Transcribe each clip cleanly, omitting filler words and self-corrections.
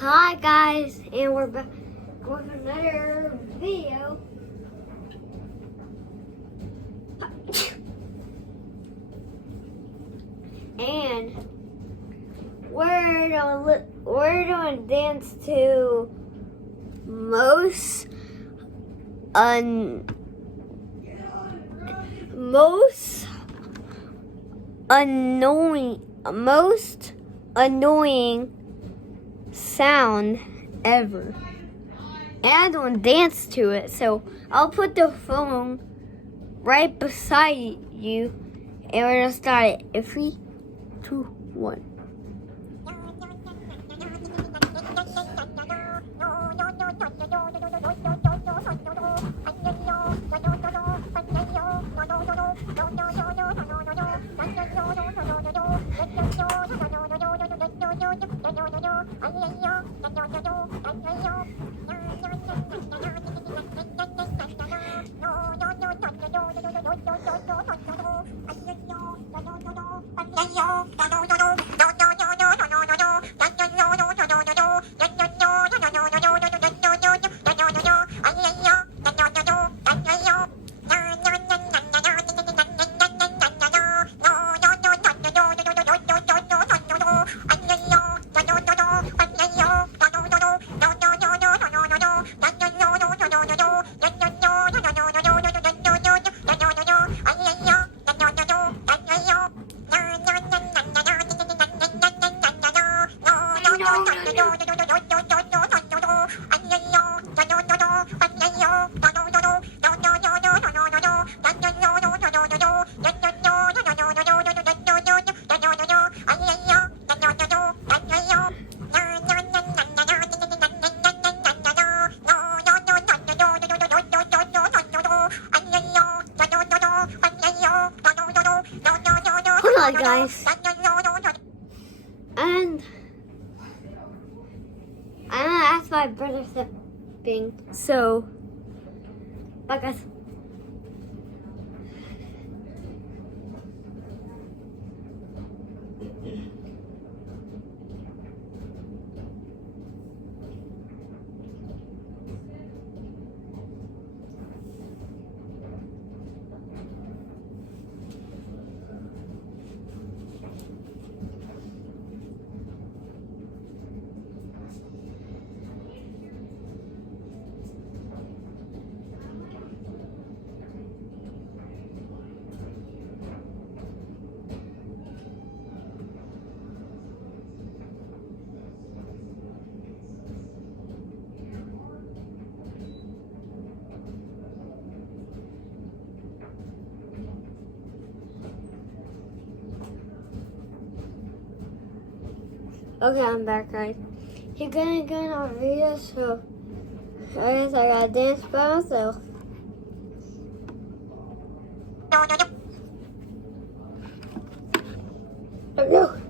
Hi guys, and we're back with another video. And we're doing dance to most annoying sound ever. And I don't dance to it, so I'll put the phone right beside you and we're gonna start it in 3, 2, 1. Hold on, guys. And I'm gonna ask my brother something. So, bye, guys. Okay, I'm back, guys. You're gonna get on our video, so I guess I gotta dance by myself. No.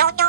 안녕.